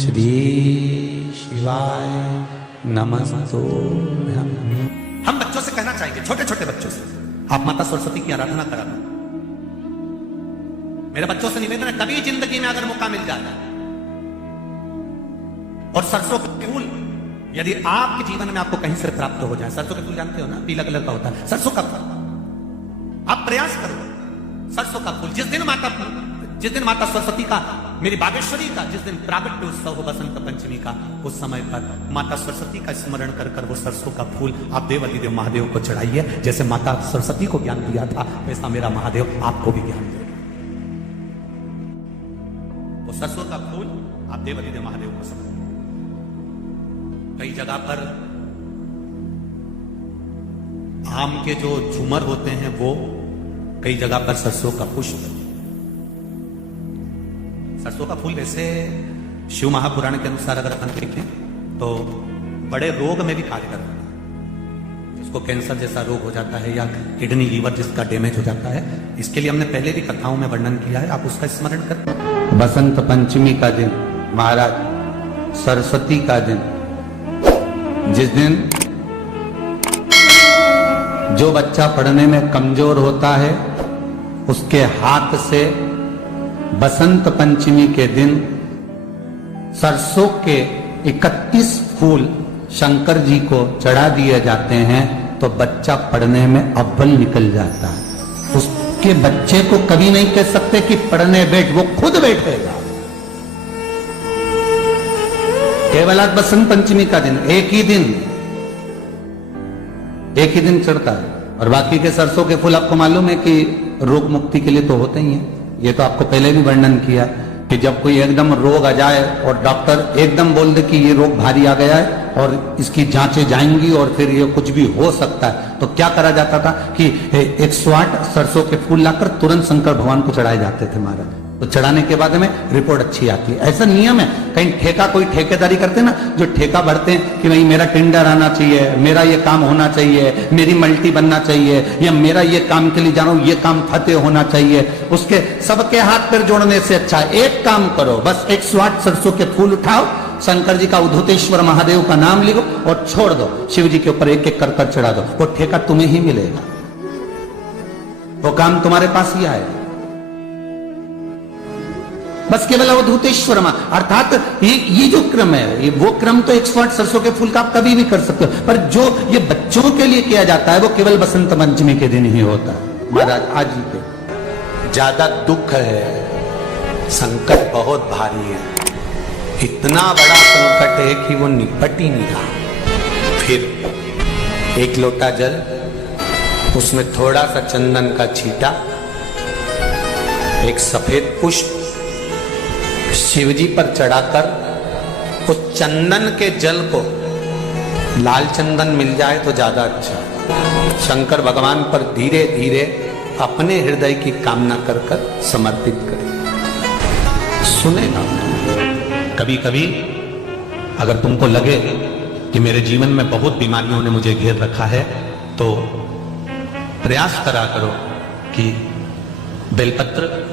श्री शिवाय नमस्तुभ्यं। हम बच्चों से कहना चाहेंगे, छोटे छोटे बच्चों से, आप माता सरस्वती की आराधना करा दो। मेरे बच्चों से निवेदन है, कभी जिंदगी में अगर मौका मिल जाता और सरसों का फूल यदि आपके जीवन में आपको कहीं से प्राप्त हो जाए, सरसों का फूल जानते हो ना, पीला कलर का होता है, सरसों का फूल, आप प्रयास करो। सरसों का फूल जिस दिन माता सरस्वती का, मेरी बागेश्वरी का जिस दिन प्रागट्य उत्सव हो बसंत पंचमी का, उस समय पर माता सरस्वती का स्मरण कर कर वो सरसों का फूल आप देवाधिदेव महादेव को चढ़ाइए। जैसे माता सरस्वती को ज्ञान दिया था, वैसा मेरा महादेव आपको भी ज्ञान देगा। वो सरसों का फूल आप देवाधिदेव महादेव को समझ। कई जगह पर आम के जो झूमर होते हैं वो, कई जगह पर सरसों का पुष्प। सरसों का फूल वैसे शिव महापुराण के अनुसार अगर अपन देखें तो बड़े रोग में भी कार्य करता है। जिसको कैंसर जैसा रोग हो जाता है या किडनी लीवर जिसका डैमेज हो जाता है, इसके लिए हमने पहले भी कथाओं में वर्णन किया है, आप उसका स्मरण करें। बसंत पंचमी का दिन, महाराज सरस्वती का दिन, जिस दिन जो बच्चा पढ़ने में कमजोर होता है उसके हाथ से बसंत पंचमी के दिन सरसों के 31 फूल शंकर जी को चढ़ा दिए जाते हैं तो बच्चा पढ़ने में अव्वल निकल जाता है। उसके बच्चे को कभी नहीं कह सकते कि पढ़ने बैठ, वो खुद बैठेगा। केवल आज बसंत पंचमी का दिन, एक ही दिन चढ़ता है, और बाकी के सरसों के फूल आपको मालूम है कि रोग मुक्ति के लिए तो होते ही हैं। ये तो आपको पहले भी वर्णन किया कि जब कोई एकदम रोग आ जाए और डॉक्टर एकदम बोल दे कि ये रोग भारी आ गया है और इसकी जांचें जाएंगी और फिर ये कुछ भी हो सकता है, तो क्या करा जाता था कि 108 सरसों के फूल लाकर तुरंत शंकर भगवान को चढ़ाए जाते थे महाराज। तो चढ़ाने के बाद में रिपोर्ट अच्छी आती है। ऐसा नियम है। कहीं ठेका, कोई ठेकेदारी करते ना, जो ठेका भरते हैं कि भाई मेरा टेंडर आना चाहिए, मेरा ये काम होना चाहिए, मेरी मल्टी बनना चाहिए, या मेरा ये काम के लिए जा रहा हूं, ये काम फतेह होना चाहिए, उसके सबके हाथ पैर जोड़ने से अच्छा एक काम करो, बस 108 सरसों के फूल उठाओ, शंकर जी का, उद्धतेश्वर महादेव का नाम लिखो और छोड़ दो, शिव जी के ऊपर एक एक कर कर चढ़ा दो, वो ठेका तुम्हें ही मिलेगा, वो काम तुम्हारे पास ही आएगा। बस केवल अवधूतेश्वर अर्थात ये जो क्रम है, ये वो क्रम तो 108 सरसों के फूल का आप कभी भी कर सकते हो, पर जो ये बच्चों के लिए किया जाता है वो केवल बसंत पंचमी के दिन ही होता है। महाराज आज ही के ज्यादा दुख है, संकट बहुत भारी है, इतना बड़ा संकट है कि वो निपट ही नहीं रहा। फिर एक लोटा जल, उसमें थोड़ा सा चंदन का छींटा, एक सफेद पुष्प शिवजी पर चढ़ाकर, उस चंदन के जल को, लाल चंदन मिल जाए तो ज्यादा अच्छा, शंकर भगवान पर धीरे धीरे अपने हृदय की कामना कर कर समर्पित करें। सुनेगा। कभी कभी अगर तुमको लगे कि मेरे जीवन में बहुत बीमारियों ने मुझे घेर रखा है, तो प्रयास करा करो कि बेलपत्र,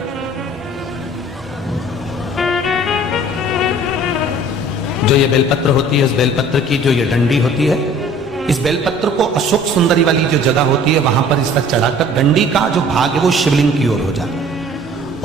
जो ये बेलपत्र होती है, इस बेलपत्र की जो ये डंडी होती है, इस बेलपत्र को अशोक सुंदरी वाली जो जगह होती है वहां पर इसका चढ़ाकर, डंडी का जो भाग है वो शिवलिंग की ओर हो जाता है,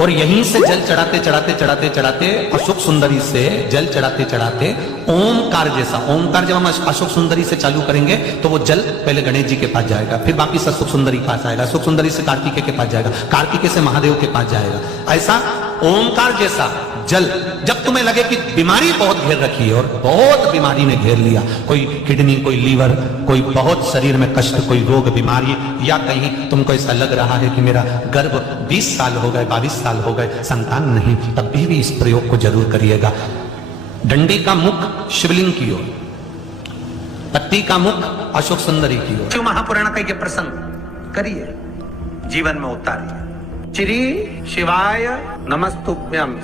और यहीं से जल चढ़ाते चढ़ाते चढ़ाते चढ़ाते अशोक सुंदरी से जल चढ़ाते चढ़ाते ओमकार जैसा, ओमकार जब हम अशोक सुंदरी से चालू करेंगे तो वो जल पहले गणेश जी के पास जाएगा, फिर वापिस अशोक सुंदरी के पास आएगा, अशोक सुंदरी से कार्तिकेय के पास जाएगा, कार्तिकेय से महादेव के पास जाएगा। ऐसा ओमकार जैसा जल, जब तुम्हें लगे कि बीमारी बहुत घेर रखी है और बहुत बीमारी ने घेर लिया, कोई किडनी, कोई लीवर, कोई बहुत शरीर में कष्ट, कोई रोग बीमारी, या कहीं तुमको ऐसा लग रहा है कि मेरा गर्भ 20 साल हो गए, 22 साल हो गए, संतान नहीं, तब भी इस प्रयोग को जरूर करिएगा। डंडी का मुख शिवलिंग की ओर, पत्ती का मुख अशोक सुंदरी की ओर। शिव महापुराण का ये प्रसंग करिए, जीवन में उतारिए। श्री शिवाय नमस्तुभ्यम।